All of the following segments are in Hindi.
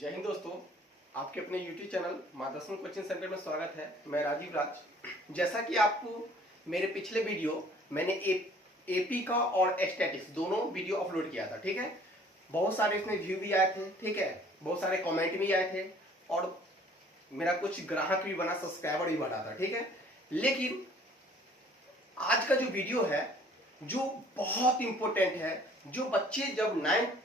जय हिंद दोस्तों, आपके अपने YouTube चैनल मार्गदर्शन कोचिंग सेंटर में स्वागत है। मैं राजीव राज। जैसा कि आपको मेरे पिछले वीडियो मैंने एपी का और स्टैटिक्स दोनों वीडियो अपलोड किया था, ठीक है। बहुत सारे इसमें व्यू भी आए थे, ठीक है, बहुत सारे कमेंट भी आए थे और मेरा कुछ ग्राहक भी बना, सब्सक्राइबर भी बढ़ा था, ठीक है। लेकिन आज का जो वीडियो है जो बहुत इंपॉर्टेंट है, जो बच्चे जब 9th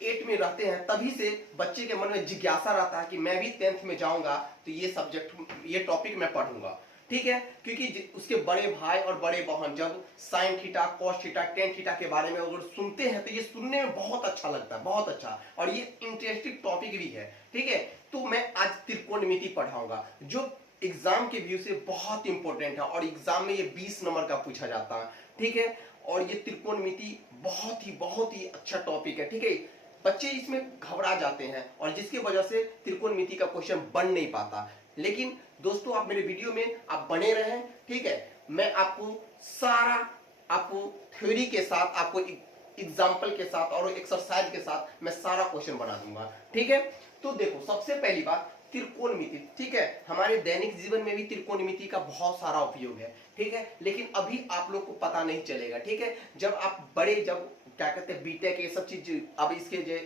8 में रहते हैं तभी से बच्चे के मन में जिज्ञासा रहता है कि मैं भी 10th में जाऊंगा तो ये सब्जेक्ट, ये टॉपिक मैं पढ़ूंगा, ठीक है। क्योंकि उसके बड़े भाई और बड़े बहन जब sine theta, cos theta, tan theta के बारे में अगर सुनते हैं तो ये सुनने में बहुत अच्छा लगता है, बहुत अच्छा, और ये इंटरेस्टिंग टॉपिक भी है, ठीक है। तो मैं आज त्रिकोणमिति पढ़ाऊंगा जो एग्जाम के व्यू से बहुत इंपॉर्टेंट है और एग्जाम में ये 20 नंबर का पूछा जाता है, ठीक है। और ये त्रिकोणमिति बहुत ही अच्छा टॉपिक है, ठीक है। बच्चे इसमें घबरा जाते हैं और जिसकी वजह से त्रिकोणमिति का क्वेश्चन बन नहीं पाता। लेकिन दोस्तों आप मेरे वीडियो में आप बने रहें, ठीक है। मैं आपको सारा, आपको थ्योरी के साथ, आपको एग्जाम्पल के साथ और एक्सरसाइज के साथ मैं सारा क्वेश्चन बना दूंगा, ठीक है। तो देखो, सबसे पहली बात त्रिकोणमिति, ठीक है। हमारे दैनिक जीवन में भी त्रिकोणमिति का बहुत सारा उपयोग है, ठीक है। लेकिन अभी आप लोग को पता नहीं चलेगा, ठीक है। जब आप बड़े, जब क्या कहते हैं बीटेक, ये सब चीज अब इसके जो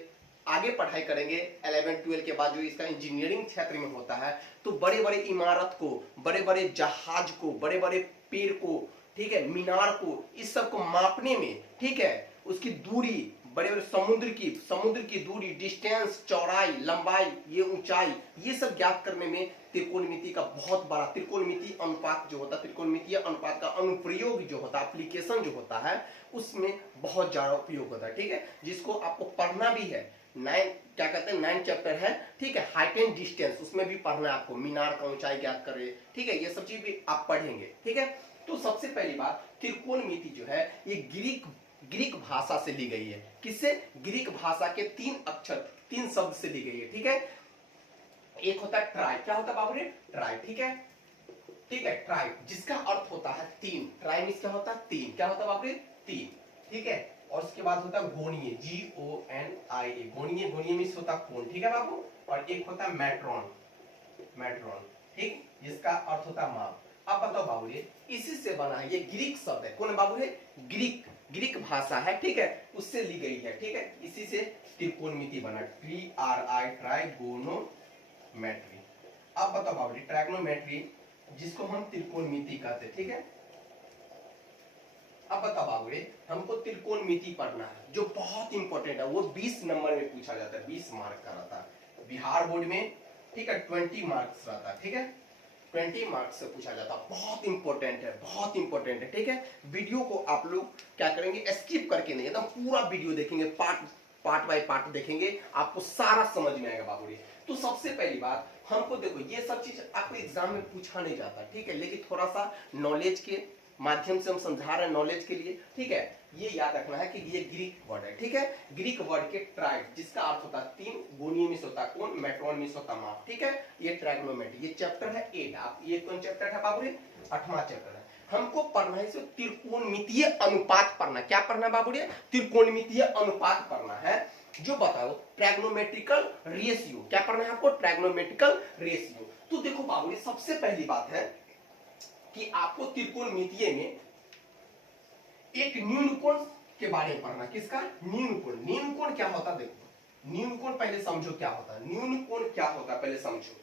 आगे पढ़ाई करेंगे 11 12 के बाद, जो इसका इंजीनियरिंग क्षेत्र में होता है, तो बड़े बड़े इमारत को, बड़े बड़े जहाज को, बड़े बड़े पेड़ को, ठीक है, मीनार को, इस सब को मापने में, ठीक है, उसकी दूरी, बड़े बड़े समुद्र की दूरी, डिस्टेंस, चौड़ाई, लंबाई, ये ऊंचाई, ये सब ज्ञात करने में त्रिकोणमिति का बहुत बड़ा, त्रिकोणमिति अनुपात जो होता है, त्रिकोणमितीय अनुपात का अनुप्रयोग जो होता है, एप्लीकेशन जो होता है, उसमें बहुत ज्यादा उपयोग होता है, ठीक है। जिसको आपको पढ़ना भी है, 9 चैप्टर है, ठीक है। हाइट एंड डिस्टेंस उसमें भी पढ़ना है आपको, मीनार का ऊंचाई ज्ञात करे, ठीक है, ये सब चीज भी आप पढ़ेंगे, ठीक है। तो सबसे पहली बात, त्रिकोणमिति जो है ये ग्रीक भाषा से ली गई है। किससे? ग्रीक भाषा के 3 अक्षर, 3 शब्द से ली गई है, ठीक है। एक होता है ट्राई, क्या होता है बाबू रे? ट्राई, ठीक है, ठीक है, ट्राई, जिसका अर्थ होता है 3। ट्राई मींस क्या होता है? 3। क्या होता है बाबू रे? 3, ठीक है। और उसके बाद होता है गोनीय, GONIA, गोनीय मींस होता है कोण, ठीक है बाबू। और एक होता है मेट्रॉन, ठीक, जिसका अर्थ होता है माप। अब बताओ बाबू रे, इसी से बना है, ये ग्रीक शब्द है, कौन बाबू रे? ग्रीक भाषा है, ठीक है, उससे ली गई है, ठीक है। इसी से त्रिकोणमिति बना, TRI, ट्राइगोनोमेट्री। अब बताओ बाबू रे, ट्राइगोनोमेट्री जिसको हम त्रिकोणमिति कहते हैं, ठीक है। अब बताओ बाबू रे, हमको त्रिकोणमिति पढ़ना है जो बहुत इंपॉर्टेंट है, वो 20 नंबर में पूछा जाता है, 20 मार्क का रहता है बिहार बोर्ड में, ठीक है। 20 मार्क्स रहता है, ठीक है, 20 मार्क्स से पूछा जाता है। बहुत इंपॉर्टेंट है, बहुत इंपॉर्टेंट है, ठीक है। वीडियो को आप लोग क्या करेंगे, स्किप करके नहीं, एकदम पूरा वीडियो देखेंगे, पार्ट बाय पार्ट देखेंगे, आपको सारा समझ में आएगा बाबू रे। तो सबसे पहली बात, हमको देखो, ये सब चीज आपको एग्जाम में पूछा नहीं जाता, ठीक है, लेकिन थोड़ा सा नॉलेज के माध्यम से हम समझा रहे हैं, नॉलेज के लिए, ठीक है। ये याद रखना है कि ये ग्रीक वर्ड है, ठीक है। ग्रीक वर्ड के ट्राइड, जिसका अर्थ होता है 3, गोनीय मींस होता है कोण, मेट्रॉन मींस होता है माप, ठीक है। ये ट्राइगोनोमेट्री, ये चैप्टर है 8। आप ये कौन चैप्टर है बाबू रे? 8वां चैप्टर है। हमको पढ़ना है इसमें त्रिकोणमितीय अनुपात पढ़ना। क्या पढ़ना है बाबू रे? त्रिकोणमितीय अनुपात पढ़ना है। जो बताओ, ट्राइगोनोमेट्रिकल रेशियो, क्या पढ़ना है आपको? ट्राइगोनोमेट्रिकल रेशियो। तो देखो बाबू रे, सबसे पहली बात है कि आपको त्रिकोणमितीय में एक न्यून कोण के बारे में पढ़ना। किसका? न्यून कोण। न्यून कोण क्या होता है? देखो, न्यून कोण पहले समझो क्या होता है। न्यून कोण क्या होता है पहले समझो।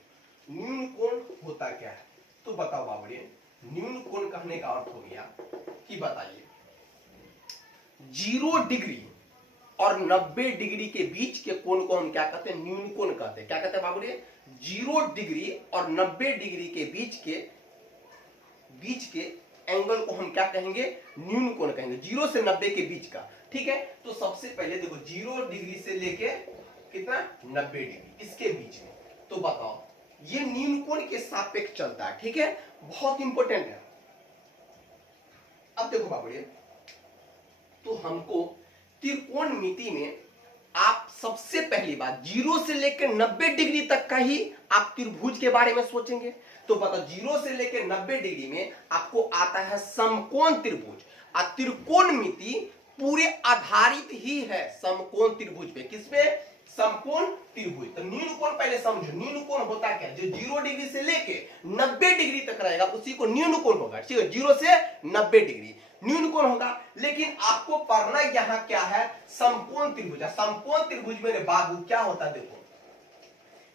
न्यून कोण होता क्या है? तो बताओ बाबू रे, न्यून कोण कहने का अर्थ हो गया कि बताइए, 0 डिग्री और 90 डिग्री के बीच के कोण को हम क्या कहते हैं? न्यून कोण कहते हैं। क्या कहते हैं बाबू रे? 0 डिग्री और 90 डिग्री के बीच के एंगल को हम क्या कहेंगे? न्यून कोण कहेंगे, 0 से 90 के बीच का, ठीक है। तो सबसे पहले देखो, 0 डिग्री से लेके कितना? 90 डिग्री, इसके बीच में। तो बताओ, ये न्यून कोण के सापेक्ष चलता है, ठीक है, बहुत इंपॉर्टेंट है। अब देखो बाबू रे, तो हमको त्रिकोणमिति में आप सबसे पहली बात 0 से लेकर 90 डिग्री तक का ही आप त्रिभुज के बारे में सोचेंगे। तो बताओ, 0 से लेकर 90 डिग्री में आपको आता है समकोण त्रिभुज। और त्रिकोणमिति पूरे आधारित ही है समकोण त्रिभुज पे। किस पे? समकोण त्रिभुज। तो न्यून कोण पहले समझो, न्यून कोण होता क्या, जो 0 डिग्री से लेके 90 डिग्री तक रहेगा उसी को न्यून कोण होगा, ठीक है, 0 से 90 डिग्री न्यून कोण होगा। लेकिन आपको पढ़ना यहाँ क्या है, समकोण त्रिभुज। समकोण त्रिभुज मेरे बाबू क्या होता है, देखो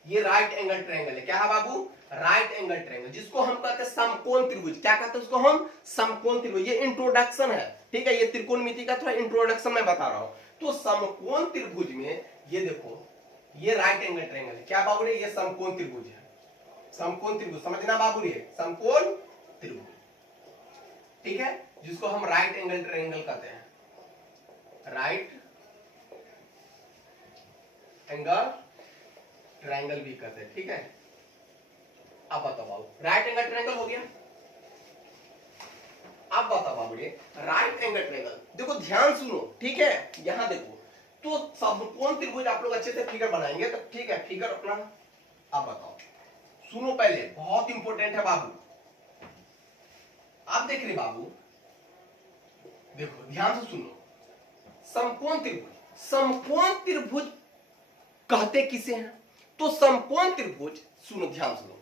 ये राइट एंगल ट्रायंगल है, क्या है बाबू, राइट एंगल ट्रायंगल, जिसको हम कहते हैं समकोण त्रिभुज। क्या कहते हैं उसको हम, समकोण त्रिभुज। ये इंट्रोडक्शन है, ठीक है, ये त्रिकोणमिति का थोड़ा इंट्रोडक्शन मैं बता रहा हूं। तो समकोण त्रिभुज में ये देखो, ये राइट एंगल ट्रायंगल है, क्या बाबू रे, ये समकोण त्रिभुज है। समकोण त्रिभुज समझना बाबू रे, समकोण त्रिभुज, ठीक है, जिसको हम राइट एंगल ट्रायंगल कहते हैं, राइट एंगल ट्रायंगल भी कहते हैं, ठीक है। अब बताओ बाबू, राइट एंगल ट्रायंगल हो गया। अब बताओ बाबू ये राइट एंगल ट्रायंगल, देखो ध्यान सुनो, ठीक है, यहां देखो, तो समकोण त्रिभुज आप लोग अच्छे से फिगर बनाएंगे, तो ठीक है, फिगर अपना। अब बताओ, सुनो पहले, बहुत इंपॉर्टेंट है बाबू। आप देख रहे बाबू, देखो ध्यान से सुनो, समकोण त्रिभुज, समकोण त्रिभुज कहते किसे हैं, तो समकोण त्रिभुज सुनो, ध्यान सुनो,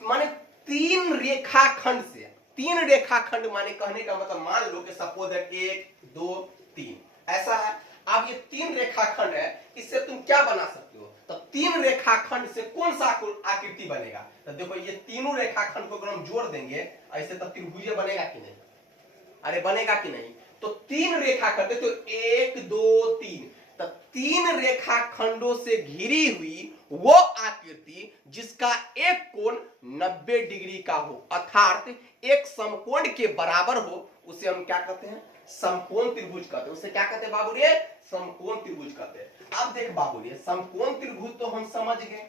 माने तीन रेखाखंड से, तीन रेखाखंड माने कहने का मतलब, मान लो कि सपोज है 1 2 3 ऐसा है। अब ये तीन रेखाखंड है, इससे तुम क्या बना सकते हो, तो तीन रेखाखंड से कौन सा आकृति बनेगा, तो देखो ये तीनों रेखाखंड को अगर हम जोड़ देंगे ऐसे, तब त्रिभुज बनेगा कि नहीं, अरे बनेगा कि नहीं। तो तीन रेखाखंड, तो 1 2 3, तो तीन रेखाखंडों से घिरी हुई वो आकृति जिसका एक कोण 90 डिग्री का हो, अर्थात एक समकोण के बराबर हो, उसे हम क्या कहते हैं, समकोण त्रिभुज कहते हैं। उसे क्या कहते हैं बाबू रे, समकोण त्रिभुज कहते हैं। अब देख बाबू रे, समकोण त्रिभुज तो हम समझ गए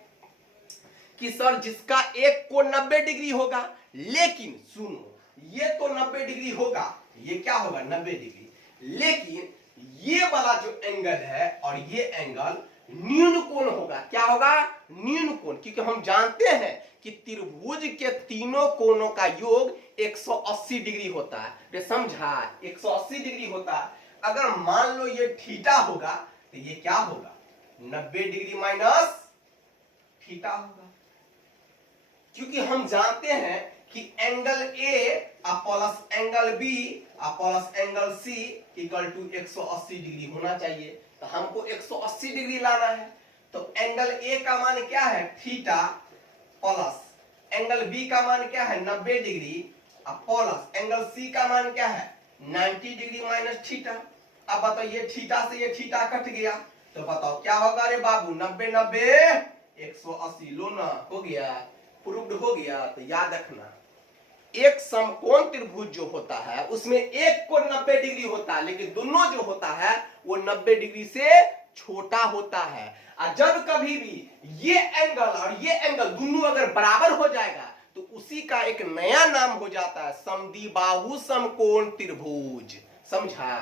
कि सर जिसका एक कोण 90 डिग्री होगा, लेकिन सुनो, ये तो 90 डिग्री होगा, ये क्या होगा 90 डिग्री, लेकिन ये वाला जो एंगल है और ये एंगल न्यून कोण होगा। क्या होगा, न्यून कोण, क्योंकि हम जानते हैं कि त्रिभुज के तीनों कोणों का योग 180 डिग्री होता है, समझा, 180 डिग्री होता है। अगर मान लो ये थीटा होगा, तो ये क्या होगा, 90 डिग्री माइनस थीटा होगा, क्योंकि हम जानते हैं कि angle A plus angle B plus angle C equal to 180 degree होना चाहिए। तो हमको 180 डिग्री लाना है, तो एंगल ए का मान क्या है, थीटा, प्लस एंगल बी का मान क्या है 90 डिग्री, प्लस एंगल सी का मान क्या है 90 डिग्री माइनस थीटा। अब बताओ ये थीटा से ये थीटा कट गया, तो बताओ क्या होगा रे बाबू, 90 90 180 लो ना, हो गया, प्रूव्ड हो गया। तो याद रखना, एक समकोण त्रिभुज जो होता है उसमें एक कोण 90 डिग्री होता है, लेकिन दोनों जो होता है वो 90 डिग्री से छोटा होता है। और जब कभी भी ये एंगल और ये एंगल दोनों अगर बराबर हो जाएगा, तो उसी का एक नया नाम हो जाता है समद्विबाहु समकोण त्रिभुज, समझा।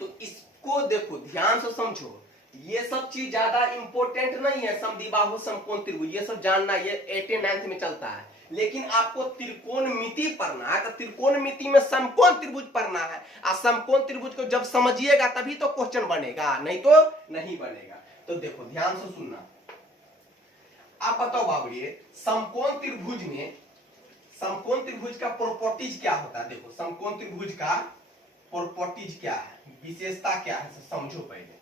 तो इसको देखो ध्यान से समझो, ये सब चीज ज्यादा इंपॉर्टेंट नहीं है, समद्विबाहु समकोण त्रिभुज ये सब जानना, ये 8th 9th में चलता है। लेकिन आपको त्रिकोणमिति पढ़ना है, तो त्रिकोणमिति में समकोण त्रिभुज पढ़ना है, और समकोण त्रिभुज को जब समझिएगा तभी तो क्वेश्चन बनेगा, नहीं तो नहीं बनेगा। तो देखो ध्यान से सुनना, आप बताओ बाबू ये समकोण त्रिभुज में, समकोण त्रिभुज का प्रॉपर्टीज क्या होता है, देखो समकोण त्रिभुज का प्रॉपर्टीज क्या है, विशेषता क्या है, समझो पहले।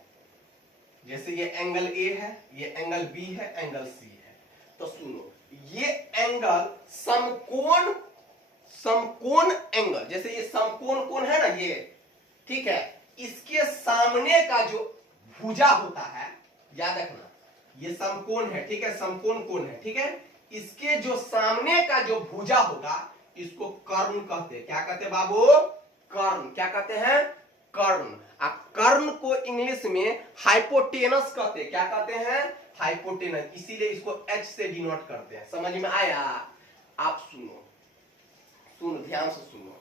जैसे ये एंगल ए है, ये एंगल बी है, एंगल सी है, तो सुनो, ये एंगल समकोण, समकोण एंगल, जैसे ये समकोण कोण है ना ये, ठीक है, इसके सामने का जो भुजा होता है, याद रखना ये समकोण है, ठीक है, समकोण कोण है, ठीक है, इसके जो सामने का जो भुजा होगा इसको कर्ण कहते हैं। क्या कहते हैं बाबू, कर्ण, क्या कहते हैं, कर्ण। कर्ण को इंग्लिश में हाइपोटेनस कहते हैं, क्या कहते हैं, हाइपोटेनस, इसीलिए इसको H से डिनोट करते हैं। समझ में आया। आप सुनो, सुनो ध्यान से सुनो,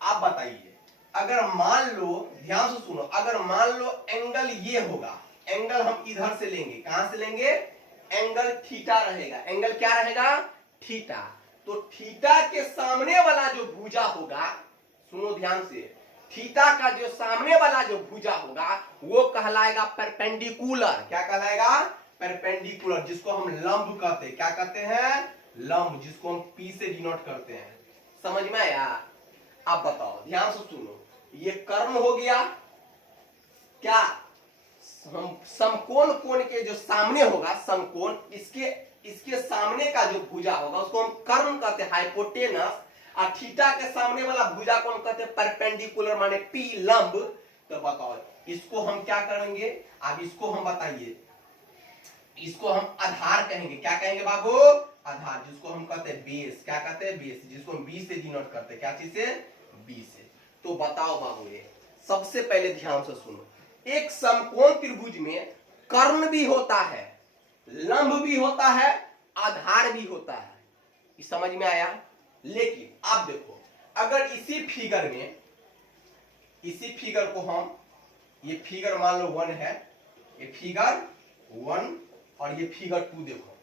आप बताइए, अगर मान लो, ध्यान से सुनो, अगर मान लो एंगल ये होगा, एंगल हम इधर से लेंगे, कहां से लेंगे, एंगल थीटा रहेगा, एंगल क्या रहेगा, थीटा। तो थीटा के सामने वाला जो भुजा होगा, सुनो ध्यान से, थीटा का जो सामने वाला जो भुजा होगा वो कहलाएगा परपेंडिकुलर। क्या कहलाएगा? परपेंडिकुलर, जिसको हम लंब कहते हैं। क्या कहते हैं? लंब, जिसको हम पी से डिनोट करते हैं। समझ में आया? अब बताओ, ध्यान से सुनो, ये कर्ण हो गया क्या? हम समकोण कोण के जो सामने होगा, समकोण, इसके सामने का जो भुजा होगा उसको हम कर्ण कहते हैं, हाइपोटेनस। और थीटा के सामने वाला भुजा को हम कहते हैं परपेंडिकुलर, माने पी, लंब। तो बताओ इसको हम क्या करेंगे? अब इसको हम बताइए, इसको हम आधार कहेंगे। क्या कहेंगे बाबू? आधार, जिसको हम कहते हैं बेस। क्या कहते हैं? बेस, जिसको हम बी से डिनोट करते हैं। क्या चीज से? बी से। तो बताओ बाबू, ये सबसे पहले ध्यान से सुनो, एक समकोण त्रिभुज में कर्ण भी होता है, लंब भी होता है, आधार भी होता है। ये समझ में आया? लेकिन आप देखो, अगर इसी फिगर में, इसी फिगर को हम, ये फिगर मान लो 1 है, ये फिगर 1 और ये फिगर 2 देखो,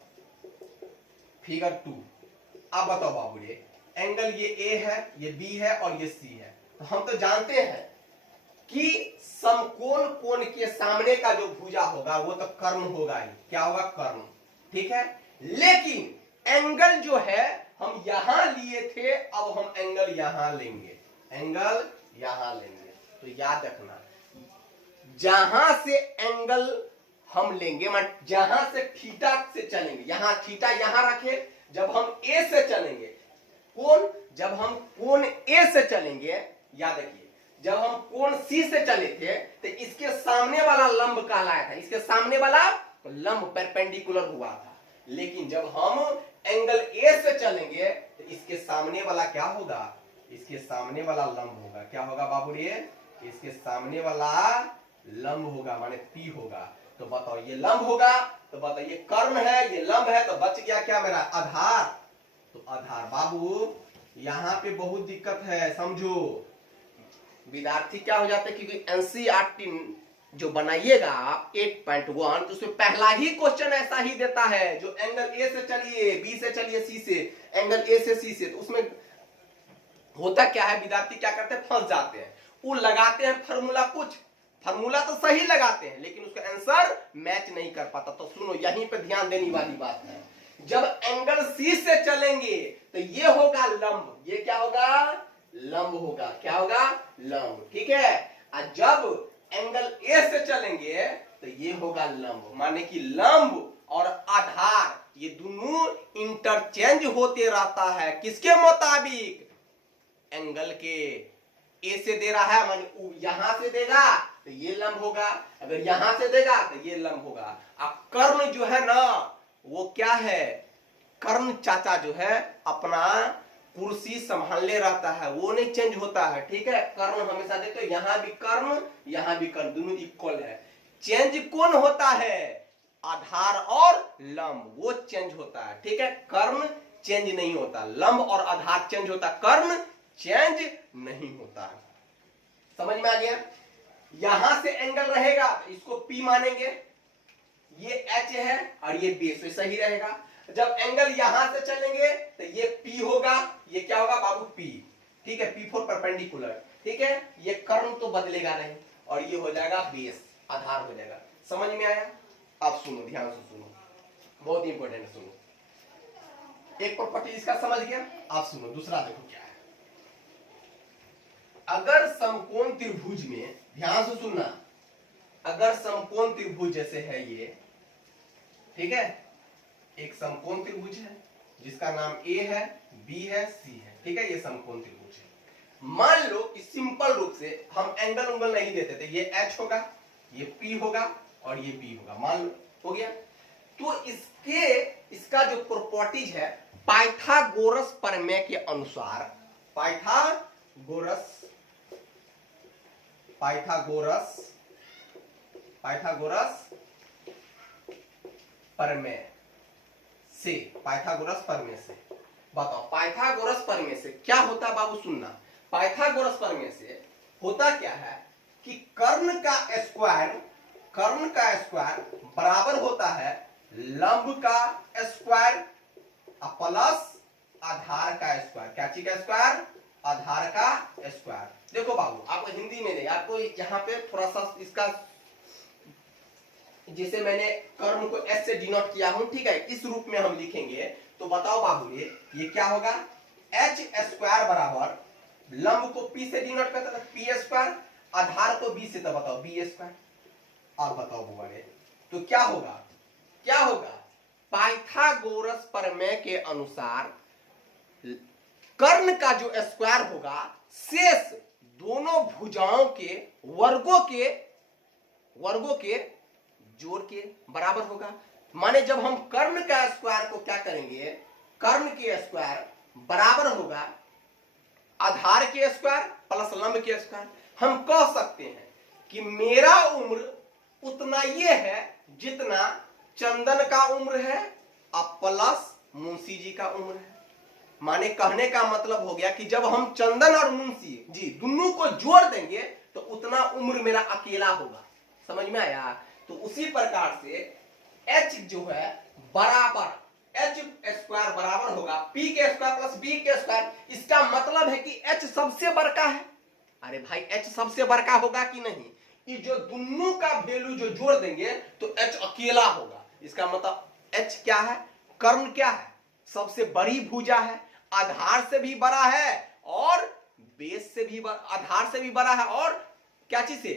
फिगर 2। अब बताओ बाबू, ये एंगल ये ए है, ये बी है और ये सी है। तो हम तो जानते हैं कि समकोण कोण के सामने का जो भुजा होगा वो तो कर्ण होगा ही। क्या होगा? कर्ण। ठीक है, लेकिन एंगल जो है हम यहां लिए थे, अब हम एंगल यहां लेंगे, एंगल यहां लेंगे। तो याद रखना, जहां से एंगल हम लेंगे, मतलब जहां से थीटा से चलेंगे, यहां थीटा यहां रखे, जब हम ए से चलेंगे, कोण, जब हम कोण ए से चलेंगे, याद रखिए, जब हम कोण सी से चले थे तो इसके सामने वाला लंब कहलाया था, इसके सामने वाला लंब परपेंडिकुलर हुआ था। लेकिन जब हम एंगल ए से चलेंगे तो इसके सामने वाला क्या होगा? इसके सामने वाला लंब होगा। क्या होगा बाबू? ये इसके सामने वाला लंब होगा, माने पी होगा। तो बताओ, ये लंब होगा, तो बताओ ये कर्ण है, ये लंब है, तो बच गया क्या मेरा? आधार। तो आधार बाबू, यहां पे बहुत दिक्कत है, समझो। विद्यार्थी क्या हो जाता है, क्योंकि एनसीईआरटी जो बनाइएगा आप 8.1, तो उसमें पहला ही क्वेश्चन ऐसा ही देता है, जो एंगल ए से चलिए, बी से चलिए, सी से, एंगल ए से सी से। तो उसमें होता क्या है, विद्यार्थी क्या करते हैं? फंस जाते हैं। वो लगाते हैं फार्मूला, कुछ फार्मूला तो सही लगाते हैं, लेकिन उसका आंसर मैच नहीं कर पाता। तो सुनो, यहीं पे ध्यान देने वाली बात है, जब एंगल सी से चलेंगे तो ये होगा लंब। ये क्या होगा? लंब होगा। क्या होगा? लंब। ठीक है, और जब एंगल ए से चलेंगे तो ये होगा लंब, माने कि लंब और आधार ये दोनों इंटरचेंज होते रहता है। किसके मुताबिक? एंगल के। ए से दे रहा है, माने यहां से देगा तो ये लंब होगा, अगर यहां से देगा तो ये लंब होगा। अब कर्ण जो है ना, वो क्या है? कर्ण चाचा जो है अपना कुर्सी संभालने रहता है, वो नहीं चेंज होता है। ठीक है, कर्ण हमेशा देखते हो, यहां भी कर्ण, यहां भी कर्ण, दोनों इक्वल है। चेंज कौन होता है? आधार और लंब, वो चेंज होता है। ठीक है, कर्ण चेंज नहीं होता, लंब और आधार चेंज होता, कर्ण चेंज नहीं होता। समझ में आ गया? यहां से एंगल रहेगा, इसको P मानेंगे, ये H है और ये बेस, तो सही रहेगा। जब एंगल यहां से चलेंगे तो ये P होगा, ये क्या होगा बाबू? P। ठीक है, P फॉर परपेंडिकुलर। ठीक है, ये कर्ण तो बदलेगा नहीं, और ये हो जाएगा बेस, आधार हो जाएगा। समझ में आया? आप सुनो, ध्यान से सुनो, बहुत इंपॉर्टेंट, सुनो। एक प्रॉपर्टी इसका समझ गया, आप सुनो, दूसरा देखो क्या है। अगर समकोण त्रिभुज में, ध्यान से सुनना, अगर समकोण त्रिभुज जैसे है ये, ठीक है, एक समकोण त्रिभुज है जिसका नाम ए है, बी है, सी है। ठीक है, ये समकोण त्रिभुज है। मान लो कि सिंपल रूप से हम एंगल उंगल नहीं देते थे, ये एच होगा, ये पी होगा और ये बी होगा, मान लो, हो गया। तो इसका जो प्रॉपर्टीज है, पाइथागोरस प्रमेय के अनुसार, पाइथागोरस प्रमेय से, पाइथागोरस प्रमेय से बताओ, पाइथागोरस प्रमेय से क्या होता है बाबू? सुनना, पाइथागोरस प्रमेय से होता क्या है कि कर्ण का स्क्वायर बराबर होता है लंब का स्क्वायर प्लस आधार का स्क्वायर। क्या चीज का स्क्वायर? आधार का स्क्वायर। देखो बाबू, आपको हिंदी में नहीं, आपको यहाँ पे थोड़ा सा इसका, जिसे मैंने कर्म को एस से डिनोट किया हूं, ठीक है, इस रूप में हम लिखेंगे। तो बताओ बाबू, ये क्या होगा, एच स्क्वायर बराबर लंब को पी से डिनोट करता था पी स्क्वायर, आधार को बी से, तो बताओ बी स्क्वायर। और बताओ बुआ, तो क्या होगा, क्या होगा, पाइथागोरस प्रमेय के अनुसार कर्ण का जो स्क्वायर होगा शेष दोनों भुजाओं के वर्गों के जोड़ के बराबर होगा। माने जब हम कर्ण का स्क्वायर को क्या करेंगे, कर्ण के स्क्वायर बराबर होगा आधार के स्क्वायर प्लस लंब के स्क्वायर। हम कह सकते हैं कि मेरा उम्र उतना ये है जितना चंदन का उम्र है और प्लस मुंशी जी का उम्र है। माने कहने का मतलब हो गया कि जब हम चंदन और मुंशी जी दोनों को जोड़ देंगे तो उतना उम्र मेरा अकेला होगा। समझ में आया? तो उसी प्रकार से h जो है बराबर h स्क्वायर बराबर होगा p के स्क्वायर प्लस b के स्क्वायर। इसका मतलब है कि h सबसे बड़का है। अरे भाई, h सबसे बड़का होगा कि नहीं? ये जो दोनों का वैल्यू जो जोड़ देंगे तो h अकेला होगा। इसका मतलब h क्या है, कर्ण क्या है, सबसे बड़ी भुजा है, आधार से भी बड़ा है और बेस से भी आधार से भी बड़ा है और क्या चीज से,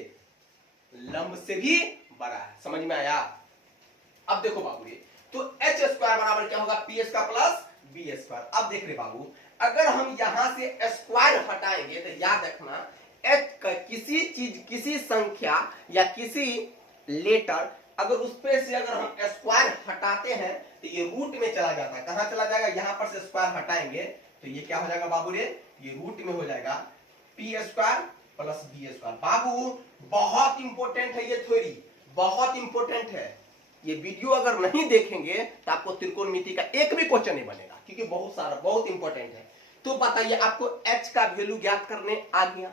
लंब से भी बड़ा है। समझ में आया? अब देखो बाबू, तो एच स्क्वायर बराबर क्या होगा, P square plus B square. अब देख रहे बाबू, अगर हम यहां से स्क्वायर हटाएंगे तो याद रखना एच का किसी चीज, किसी संख्या या किसी लेटर, अगर उस पे से अगर हम स्क्वायर हटाते हैं तो ये रूट में चला जाता है। कहां चला जाएगा, यहां पर से स्क्वायर हटाएंगे तो ये क्या हो जाएगा बाबू रे, ये रूट में हो जाएगा P square plus B square. बाबू बहुत इंपॉर्टेंट है ये थ्योरी, बहुत इंपॉर्टेंट है। ये वीडियो अगर नहीं देखेंगे तो आपको त्रिकोणमिति का एक भी क्वेश्चन नहीं बनेगा, क्योंकि बहुत सारा, बहुत इंपॉर्टेंट है। तो बताइए, आपको h का वैल्यू ज्ञात करने आ गया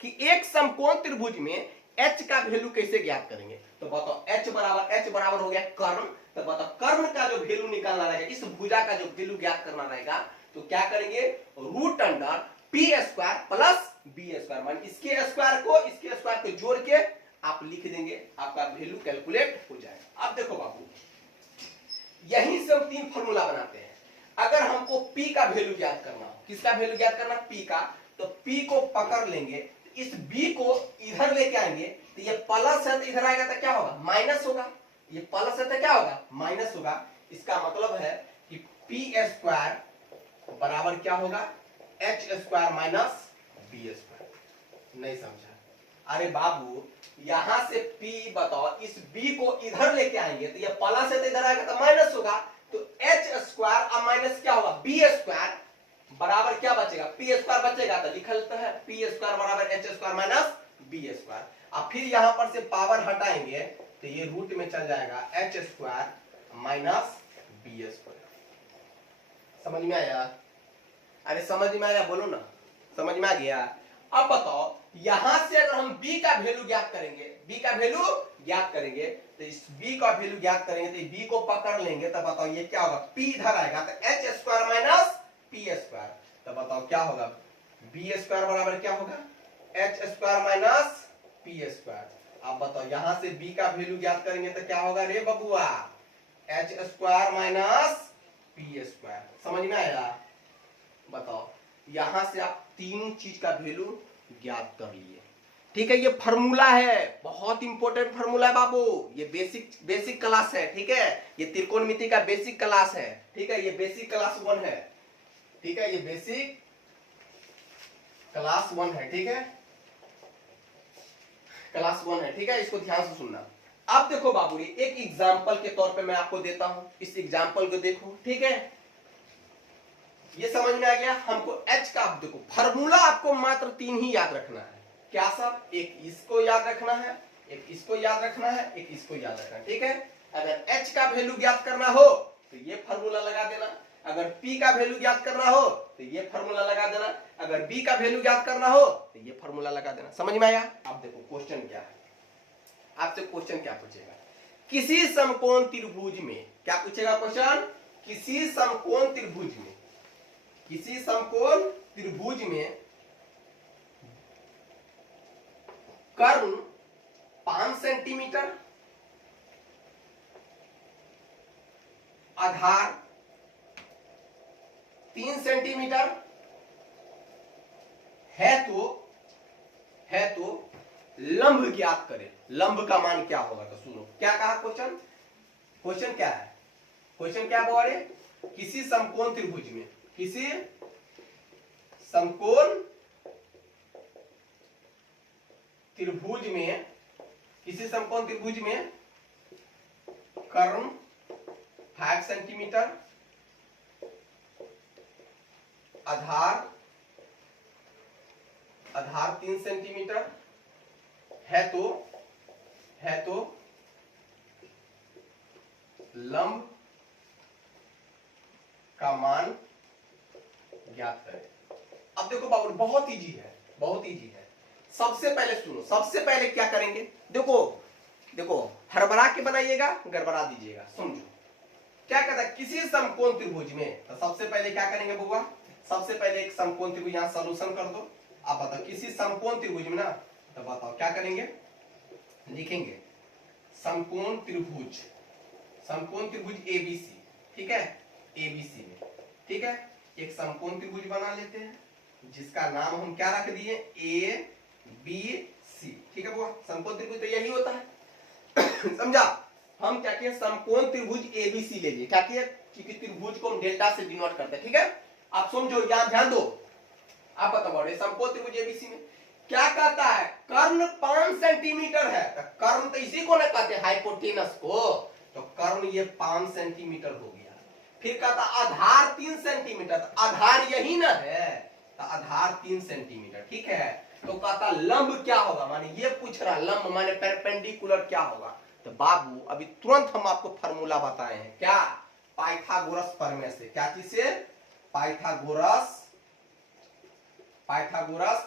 कि एक समकोण त्रिभुज में h का वैल्यू कैसे ज्ञात करेंगे। तो बताओ h बराबर हो गया कर्ण। तो बताओ कर्ण का जो वैल्यू निकालना रहेगा, इस भुजा का जो वैल्यू ज्ञात करना रहेगा, तो क्या करेंगे, root under P square plus B square. मान इसके स्क्वायर को जोड़ के आप लिख देंगे, आपका वैल्यू कैलकुलेट हो जाएगा। अब देखो बाबू, यहीं से हम तीन फॉर्मूला बनाते हैं। अगर हमको p का वैल्यू ज्ञात करना हो, किसका वैल्यू ज्ञात करना, p का, तो p को पकड़ लेंगे, इस b को इधर लेके आएंगे तो ये प्लस है तो इधर आएगा तो क्या होगा, माइनस होगा। ये प्लस है तो क्या होगा, माइनस होगा। इसका मतलब है कि पी स्क्वायर बराबर क्या होगा, H square minus B square. नहीं समझा? अरे बाबू, यहां से p बताओ, इस b को इधर लेके आएंगे तो ये प्लस है तो इधर आएगा तो माइनस होगा। तो h स्क्वायर और माइनस क्या होगा, b स्क्वायर बराबर क्या बचेगा, p स्क्वायर बचेगा। तो लिखा लेता है p स्क्वायर बराबर h square minus b square. अब फिर यहां पर से पावर हटाएंगे तो ये रूट में चल जाएगा h square minus b square. समझ में आया? अरे समझ में आया, बोलो ना, समझ में आ गया? अब बताओ, यहां से अगर हम b का वैल्यू ज्ञात करेंगे, b का वैल्यू ज्ञात करेंगे, तो इस b का वैल्यू ज्ञात करेंगे तो b को पकड़ लेंगे, तो बताओ ये क्या होगा, p इधर आएगा तो h square minus p square. तो बताओ क्या होगा, b स्क्वायर बराबर क्या होगा, h square minus p square. अब बताओ यहां से b का वैल्यू ज्ञात करेंगे तो क्या होगा रे बबुआ, h square minus p square. समझ में आया? बताओ, यहां से आप तीन चीज का वैल्यू ज्ञात कर लिए। ठीक है, ये फार्मूला है, बहुत इंपॉर्टेंट फार्मूला है बाबू। ये बेसिक क्लास है, ठीक है, ये त्रिकोणमिति का बेसिक क्लास है, ठीक है, ये बेसिक क्लास 1 है, ठीक है, ये बेसिक क्लास 1 है, ठीक है, क्लास 1 है, ठीक है, इसको ध्यान से सुनना। अब देखो बाबू, एक एग्जाम्पल के तौर पे मैं आपको देता हूं, इस एग्जाम्पल को देखो, ठीक है, ये समझ में आ गया। हमको h का, देखो फार्मूला आपको मात्र 3 ही याद रखना है। क्या सब, एक इसको याद रखना है, एक इसको याद रखना है, एक इसको याद रखना है, ठीक है। अगर h का वैल्यू ज्ञात करना हो तो ये फार्मूला लगा देना, अगर p का वैल्यू ज्ञात करना हो तो ये फार्मूला लगा देना, अगर b का वैल्यू ज्ञात करना हो तो ये फार्मूला लगा देना। समझ में आया? अब देखो क्वेश्चन क्या है, आपसे क्वेश्चन क्या पूछेगा, किसी समकोण त्रिभुज में, क्या पूछेगा क्वेश्चन, किसी समकोण त्रिभुज में, किसी समकोण त्रिभुज में कर्ण 5 सेंटीमीटर, आधार 3 सेंटीमीटर है तो लंब ज्ञात करें। लंब का मान क्या होगा? तो सुनो क्या कहा क्वेश्चन। क्वेश्चन क्या है? क्वेश्चन क्या बोल रहे? किसी समकोण त्रिभुज में, किसी समकोण त्रिभुज में, किसी समकोण त्रिभुज में कर्ण 5 सेंटीमीटर, आधार 3 सेंटीमीटर है तो लंब का मान ज्ञात करें। अब देखो बाबू बहुत इजी है, बहुत इजी है। सबसे पहले सुनो, सबसे पहले क्या करेंगे, देखो हड़बड़ा के बनाइएगा, गड़बड़ा दीजिएगा। समझो क्या कहता है, किसी समकोण त्रिभुज में, तो सबसे पहले क्या करेंगे बुआ, सबसे पहले एक समकोण त्रिभुज यहां सॉल्यूशन कर दो। आप बताओ किसी समकोण त्रिभुज में ना, तो बताओ क्या करेंगे, लिखेंगे समकोण त्रिभुज, समकोण त्रिभुज एबीसी, ठीक है, एबीसी में, ठीक है, एक समकोण त्रिभुज बना लेते हैं जिसका नाम हम क्या रख दिए, ए बी सी, ठीक है बुआ। समकोण त्रिभुज तो यही होता है समझा। हम क्या किए, समकोण त्रिभुज एबीसी ले लिए, क्या किए, क्योंकि त्रिभुज को हम डेल्टा से डिनोट करते हैं, ठीक है। आप समझो, यहां ध्यान दो। आप बताओ समकोण त्रिभुज एबीसी में क्या कहता है, कर्ण 5 सेंटीमीटर है, तो कर्ण तो इसी को ना कहते हैं, हाइपोटेनस को, तो कर्ण ये 5 सेंटीमीटर हो गया। फिर कहता आधार 3 सेंटीमीटर, तो आधार यही ना है, तो आधार 3 सेंटीमीटर, ठीक है। तो कहता लंब क्या होगा, माने ये पूछ रहा लंब माने परपेंडिकुलर क्या होगा। तो बाबू अभी तुरंत हम आपको फार्मूला बताए हैं, क्या, पाइथागोरस प्रमेय से। क्या चीज से, पाइथागोरस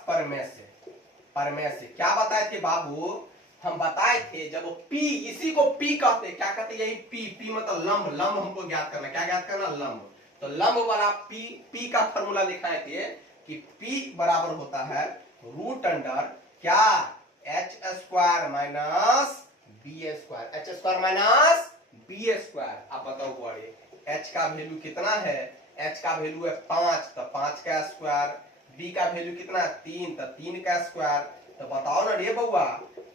प्रमेय से क्या बताए थे बाबू, हम बताए थे जब P, इसी को P कहते, क्या कहते, यही P मतलब लंब, लंब हमको ज्ञात करना, क्या ज्ञात करना, लंब। तो लंब वाला P का फॉर्मूला लिखाए थे कि P बराबर होता है रूट अंडर क्या, H square minus B square, H square minus B square. आप बताओ बड़े एच का वैल्यू कितना है, एच का वैल्यू है 5, तो 5 का स्क्वायर, बी का वैल्यू कितना है 3, तो 3 का स्क्वायर। तो बताओ ना रे बउआ,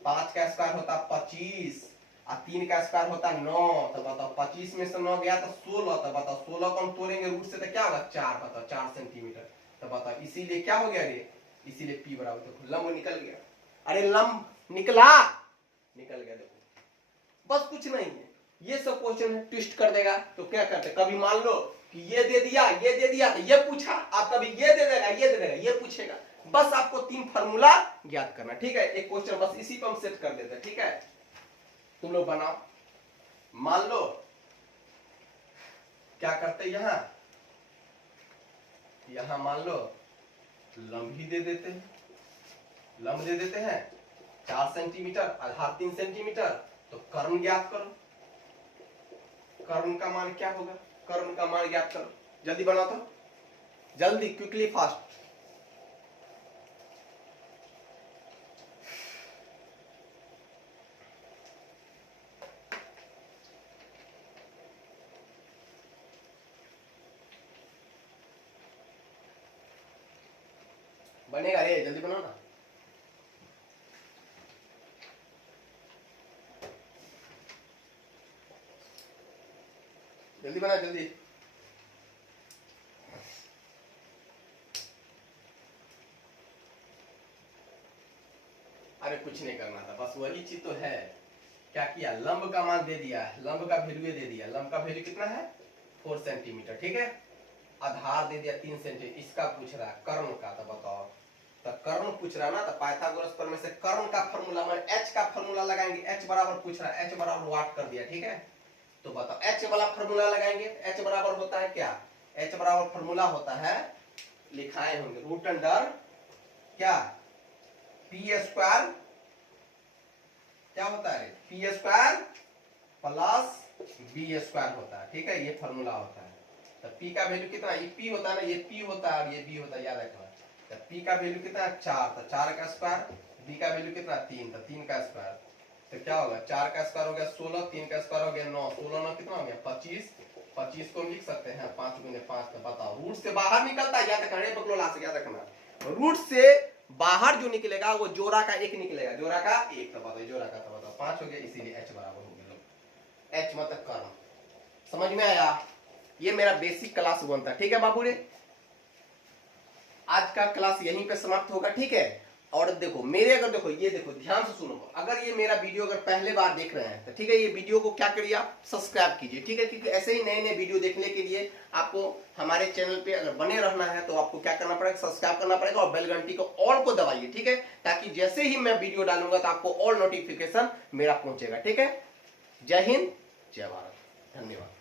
5 का स्क्वायर होता 25 और 3 का स्क्वायर होता 9, तो बताओ 25 में से 9 गया तो 16, तो बताओ 16 को हम तोड़ेंगे रूट से तो क्या होगा 4, बताओ 4 सेंटीमीटर। तो बताओ इसीलिए क्या हो गया रे, इसीलिए P बराबर, देखो लंब निकल गया, अरे लंब निकल गया, देखो बस कुछ नहीं है। ये सब क्वेश्चन है ट्विस्ट कर देगा, तो क्या करते, कभी मान लो कि ये दे दिया तो ये पूछा, आप कभी ये दे देगा ये पूछेगा, बस आपको 3 फार्मूला ज्ञात करना, ठीक है। एक क्वेश्चन बस इसी पर हम सेट कर देते हैं, ठीक है। तुम लोग बनाओ, मान लो क्या करते, यहां मान लो लंब ही दे देते हैं, लंब दे देते हैं 4 सेंटीमीटर, आधार 3 सेंटीमीटर, तो कर्ण ज्ञात करो। कर्ण का मान क्या होगा, कर्ण का मान ज्ञात करो, जल्दी बनाओ तो, जल्दी, क्विकली, फास्ट। बनेगा रे, जल्दी बनाओ ना। जल्दी बना, जल्दी। अरे कुछ नहीं करना था, बस वही चीज तो है। क्या किया, लंब का मान दे दिया, लंब का वैल्यू दे दिया, लंब का वैल्यू कितना है 4 सेंटीमीटर, ठीक है। आधार दे दिया 3 सेंटीमीटर, इसका पूछ रहा है कर्ण का, तो बताओ, तो कर्ण पूछ रहा है ना, तो पाइथागोरस प्रमेय से कर्ण का फॉर्मूला में एच का फॉर्मूला लगाएंगे, एच बराबर पूछ रहा है, एच बराबर वाट कर दिया, ठीक है। तो बताओ एच वाला फॉर्मूला लगाएंगे, एच बराबर होता है क्या, एच बराबर फॉर्मूला होता है, लिखाए होंगे रूट अंडर क्या, पी स्क्वायर, क्या होता है P square plus B square होता है, ठीक है, ये फॉर्मूला होता है। तो पी का वैल्यू कितना, ये पी होता है ना, ये पी होता है और ये बी होता है, याद रखना। तो पी का वैल्यू कितना है 4, तो 4 का स्क्वायर, बी का वैल्यू कितना 3 था, 3 का स्क्वायर तो क्या होगा 4 का स्क्वायर हो गया 16, 3 का स्क्वायर हो गया 9, 16 9 कितना हो गया 25, 25 को हम लिख सकते हैं 5 गुने 5 तो बताओ रूट से बाहर निकलता है, याद रखना है पकड़ो ला से याद रखना रूट से बाहर जो निकलेगा वो जोड़ा का 1 निकलेगा, जोड़ा का 1 तो बताओ जोड़ा का तो बताओ 5 हो गया, इसीलिए h बराबर हो गया h मतलब कर्म। समझ में आया? ये मेरा बेसिक क्लास 1 था, ठीक है बाबू रे। आज का क्लास यहीं पे समाप्त होगा, ठीक है। और देखो मेरे अगर देखो ये देखो ध्यान से सुनो, अगर ये मेरा वीडियो अगर पहले बार देख रहे हैं तो ठीक है ये वीडियो को क्या करिए आप सब्सक्राइब कीजिए, ठीक है, क्योंकि ऐसे ही नए नए वीडियो देखने के लिए आपको हमारे चैनल पे अगर बने रहना है तो आपको क्या करना पड़ेगा सब्सक्राइब करना पड़ेगा और बेल घंटी को ऑल को दबाइए, ठीक है, ताकि जैसे ही मैं वीडियो डालूंगा तो आपको ऑल नोटिफिकेशन मेरा पहुंचेगा, ठीक है। जय हिंद, जय भारत, धन्यवाद।